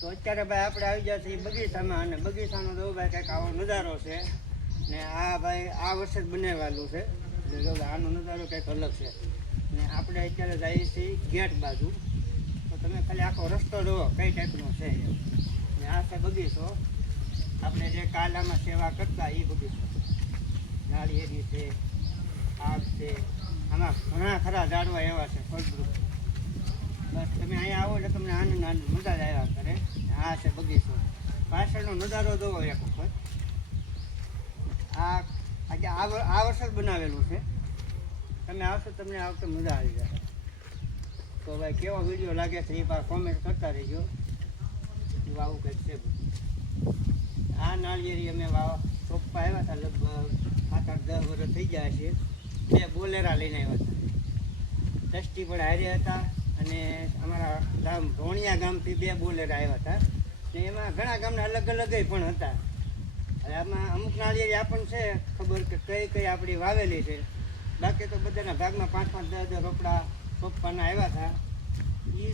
તો અત્યારે ભાઈ આપણે આવી ગયા છીએ બગીચામાં, અને બગીચાનો જો ભાઈ કંઈક આવો નજારો છે. ને આ ભાઈ આ વર્ષે જ બનાવેલું છે, એટલે જો આનો નજારો કંઈક અલગ છે. ને આપણે અત્યારે જઈએ છીએ ગેટ બાજુ, તો તમે ખાલી આખો રસ્તો જુઓ કઈ ટાઈપનો છે. ને આ છે બગીચો, આપણે જે કાલામાં સેવા કરતા એ બગીચો. નાળિયેરી છે, આગ છે, આમાં ઘણા ખરા ઝાડવા એવા છે ફળદ્રુપ. બસ તમે અહીંયા આવો એટલે તમને આનંદ મજા જ આવ્યા કરે. આ છે બગીચો, પાછળનો નજારો જોવો એક વખત. આ વર્ષે જ બનાવેલું છે. તમે આવશો તમને આ વખતે મજા આવી જશે. તો ભાઈ કેવો વિડીયો લાગે છે એ કોમેન્ટ કરતા રહેજો. આવું કંઈક છે બધું. આ નાળિયેરી અમે રોપવા આવ્યા હતા, લગભગ 7-8-10 વર્ષ થઈ ગયા છે. 2 બોલેરા લઈને આવ્યા હતા. ટ્રસ્ટી પણ હાર્યા હતા, અને અમારા ગામ રોણિયા ગામથી 2 બોલેરા આવ્યા હતા. ને એમાં ઘણા ગામના અલગ અલગ પણ હતા. હવે આમાં અમુક નાળિયેરી આપણને છે ખબર કે કઈ કઈ આપણી વાવેલી છે. બાકી તો બધાના ભાગમાં 5-5-10 રોપડા રોપવાના આવ્યા હતા. એ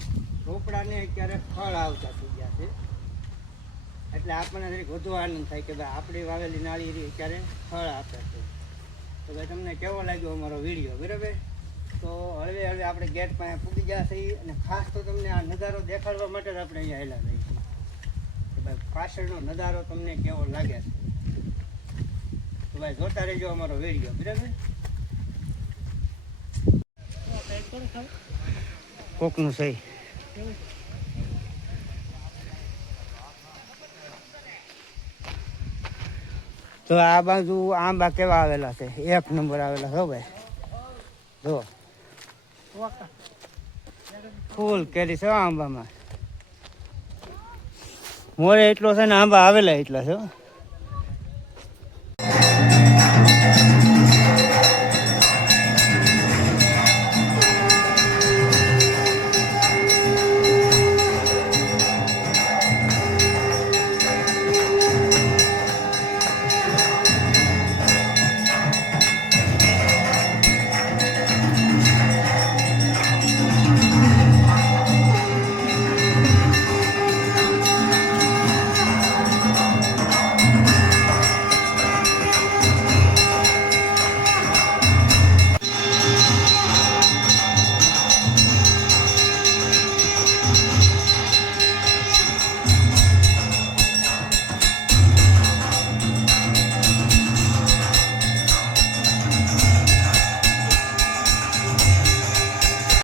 રોપડાને અત્યારે ફળ આવતા થઈ ગયા છે. એટલે આપણને દરેક વધુ આનંદ થાય કે ભાઈ આપણી વાવેલી નાળિયેરી અત્યારે ફળ આપે છે. તો ભાઈ તમને કેવો લાગ્યો અમારો વિડીયો, બરાબર? તો હળવે હળવે આપણે ગેટ પાસે પૂગી ગયા છીએ, અને ખાસ તો તમને આ નજારો દેખાડવા માટે જ આપણે અહીંયા આવેલા રહીએ છીએ કે ભાઈ પાછળનો નજારો તમને કેવો લાગે છે. તો ભાઈ જોતા રહેજો અમારો વિડીયો, બરાબર? કોકનું સહી. તો આ બાજુ આંબા કેવા આવેલા છે, 1 નંબર આવેલા છે ભાઈ. જો ફૂલ કેરી છે આંબામાં. મોરે એટલો છે ને આંબા આવેલા એટલા છે.